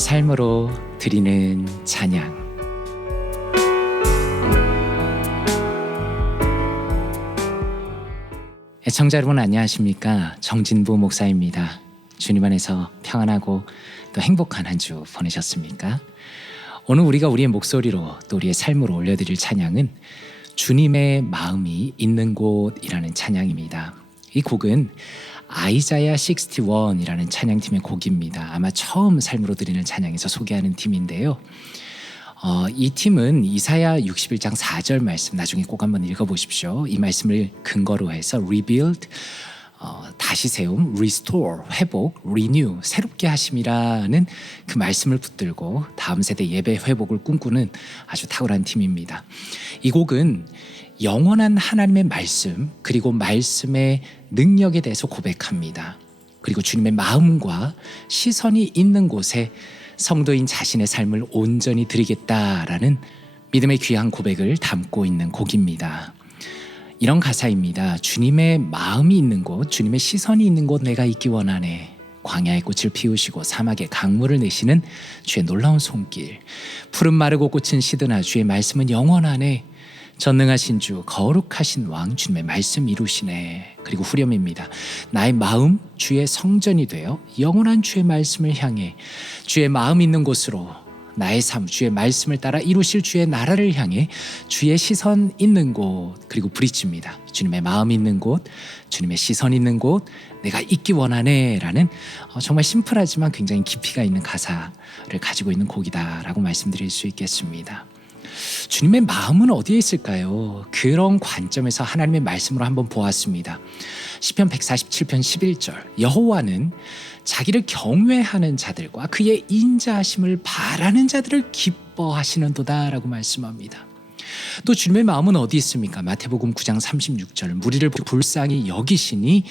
삶으로 드리는 찬양. 애청자 여러분 안녕하십니까? 정진부 목사입니다. 주님 안에서 평안하고 또 행복한 한 주 보내셨습니까? 오늘 우리가 우리의 목소리로 또 우리의 삶으로 올려드릴 찬양은 주님의 마음이 있는 곳이라는 찬양입니다. 이 곡은 아이자야 61이라는 찬양팀의 곡입니다. 아마 처음 삶으로 드리는 찬양에서 소개하는 팀인데요. 이 팀은 이사야 61장 4절 말씀 나중에 꼭 한번 읽어보십시오. 이 말씀을 근거로 해서 rebuild, 다시 세움, restore, 회복, renew, 새롭게 하심이라는 그 말씀을 붙들고 다음 세대 예배 회복을 꿈꾸는 아주 탁월한 팀입니다. 이 곡은 영원한 하나님의 말씀 그리고 말씀의 능력에 대해서 고백합니다. 그리고 주님의 마음과 시선이 있는 곳에 성도인 자신의 삶을 온전히 드리겠다라는 믿음의 귀한 고백을 담고 있는 곡입니다. 이런 가사입니다. 주님의 마음이 있는 곳, 주님의 시선이 있는 곳 내가 있기 원하네. 광야의 꽃을 피우시고 사막에 강물을 내시는 주의 놀라운 손길. 푸른 마르고 꽃은 시드나 주의 말씀은 영원하네. 전능하신 주, 거룩하신 왕, 주님의 말씀 이루시네. 그리고 후렴입니다. 나의 마음 주의 성전이 되어 영원한 주의 말씀을 향해 주의 마음 있는 곳으로 나의 삶 주의 말씀을 따라 이루실 주의 나라를 향해 주의 시선 있는 곳. 그리고 브릿지입니다. 주님의 마음 있는 곳, 주님의 시선 있는 곳 내가 있기 원하네 라는 정말 심플하지만 굉장히 깊이가 있는 가사를 가지고 있는 곡이다라고 말씀드릴 수 있겠습니다. 주님의 마음은 어디에 있을까요? 그런 관점에서 하나님의 말씀으로 한번 보았습니다. 시편 147편 11절 여호와는 자기를 경외하는 자들과 그의 인자하심을 바라는 자들을 기뻐하시는도다 라고 말씀합니다. 또 주님의 마음은 어디 있습니까? 마태복음 9장 36절 무리를 불쌍히 여기시니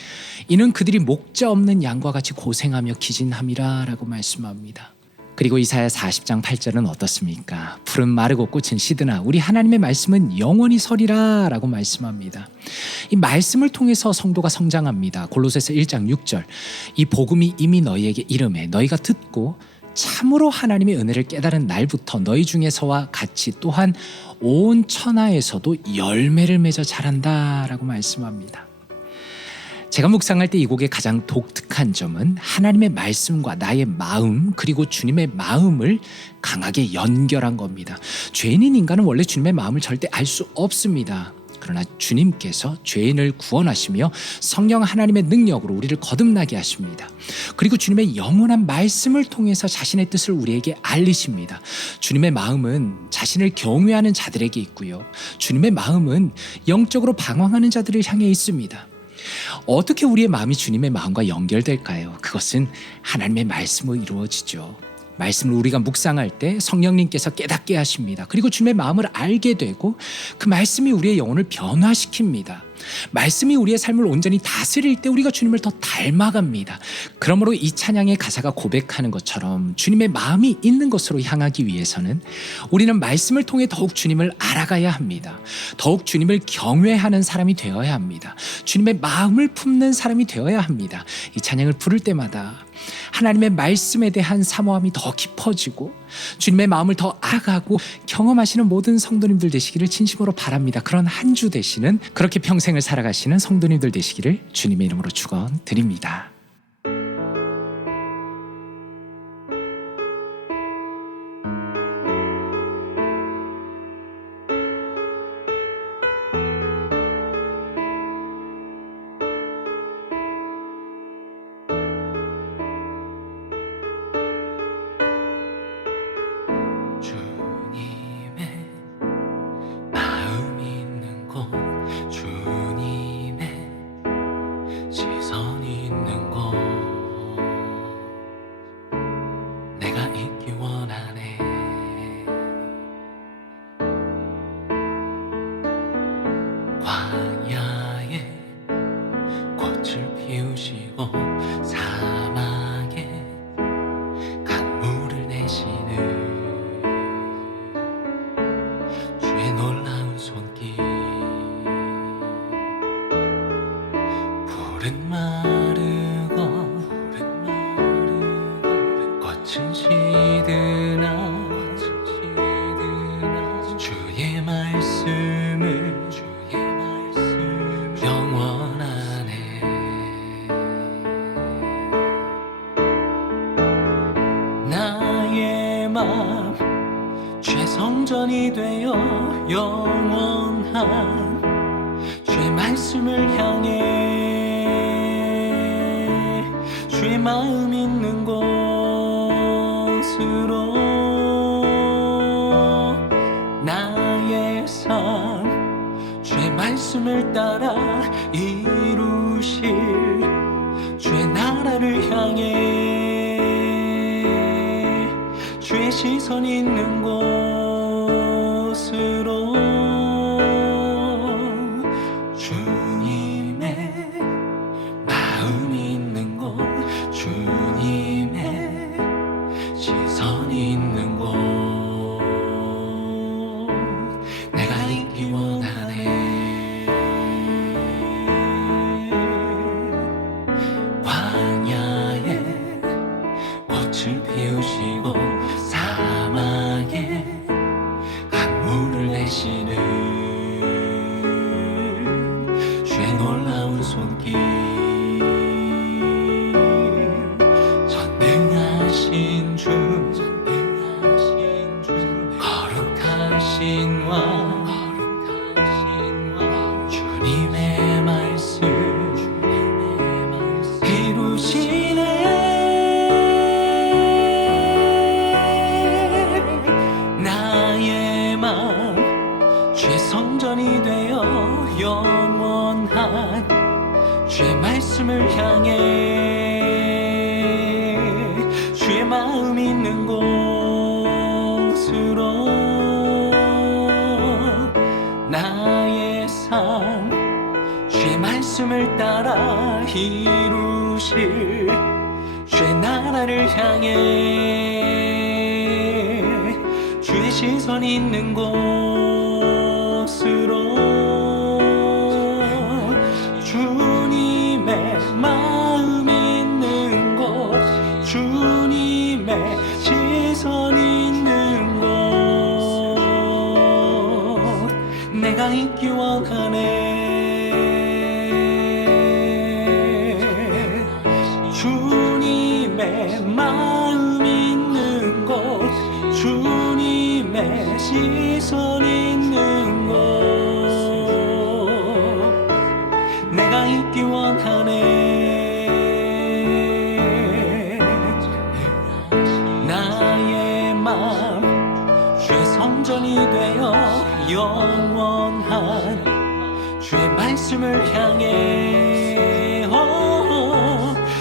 이는 그들이 목자 없는 양과 같이 고생하며 기진함이라 라고 말씀합니다. 그리고 이사야 40장 8절은 어떻습니까? 푸른 마르고 꽃은 시드나 우리 하나님의 말씀은 영원히 서리라 라고 말씀합니다. 이 말씀을 통해서 성도가 성장합니다. 골로새서 1장 6절 이 복음이 이미 너희에게 이르매 너희가 듣고 참으로 하나님의 은혜를 깨달은 날부터 너희 중에서와 같이 또한 온 천하에서도 열매를 맺어 자란다 라고 말씀합니다. 제가 묵상할 때 이 곡의 가장 독특한 점은 하나님의 말씀과 나의 마음 그리고 주님의 마음을 강하게 연결한 겁니다. 죄인인 인간은 원래 주님의 마음을 절대 알 수 없습니다. 그러나 주님께서 죄인을 구원하시며 성령 하나님의 능력으로 우리를 거듭나게 하십니다. 그리고 주님의 영원한 말씀을 통해서 자신의 뜻을 우리에게 알리십니다. 주님의 마음은 자신을 경외하는 자들에게 있고요. 주님의 마음은 영적으로 방황하는 자들을 향해 있습니다. 어떻게 우리의 마음이 주님의 마음과 연결될까요? 그것은 하나님의 말씀으로 이루어지죠. 말씀을 우리가 묵상할 때 성령님께서 깨닫게 하십니다. 그리고 주님의 마음을 알게 되고 그 말씀이 우리의 영혼을 변화시킵니다. 말씀이 우리의 삶을 온전히 다스릴 때 우리가 주님을 더 닮아갑니다. 그러므로 이 찬양의 가사가 고백하는 것처럼 주님의 마음이 있는 것으로 향하기 위해서는 우리는 말씀을 통해 더욱 주님을 알아가야 합니다. 더욱 주님을 경외하는 사람이 되어야 합니다. 주님의 마음을 품는 사람이 되어야 합니다. 이 찬양을 부를 때마다 하나님의 말씀에 대한 사모함이 더 깊어지고 주님의 마음을 더 알아가고 경험하시는 모든 성도님들 되시기를 진심으로 바랍니다. 그런 한 주 되시는 그렇게 평생을 살아가시는 성도님들 되시기를 주님의 이름으로 축원드립니다. 시선 있는 곳 맘 주의 성전이 되어 영원한 주의 말씀을 향해 주의 마음 있는 곳으로 나의 삶 주의 말씀을 따라 이루실 주의 나라를 향해 주의 시선 있는 곳으로 주님의 마음 있는 곳 주님의 시선 있는 곳 내가 있기 원하네. 광야에 꽃을 피우시고 사막에 강물을 내시는 주의 놀라운 손길 전능하신 주 거룩하신 왕 주님의 말씀 이루시네. 나의 맘 주의 성전이 되어 영원한 주의 말씀을 향해 주의 마음 있는 곳으로 나의 삶 주의 말씀을 따라 이루실 주의 나라를 향해 주의 시선 있는 곳으로 주님의 마음 있는 곳 주님의 시선 있는 곳 내가 있기 원하네. 주님의 마음 있는 곳 주님의 시선 있는 곳 내가 있기 원하네. 나의 맘 주의 성전이 되어 영원한 주의 말씀을 향해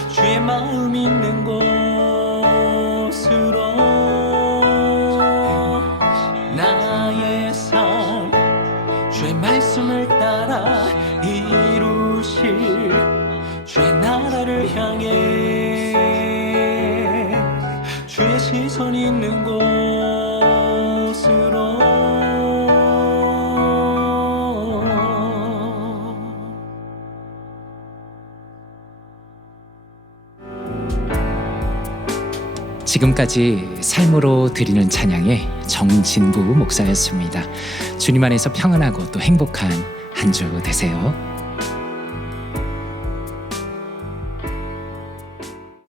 주의 마음 있는 곳으로 나의 삶 주의 말씀을 따라 이루실 주의 나라를 향해 주의 시선 있는 곳으로 지금까지 삶으로 드리는 찬양의 정진부 목사였습니다. 주님 안에서 평안하고 또 행복한 한 주 되세요.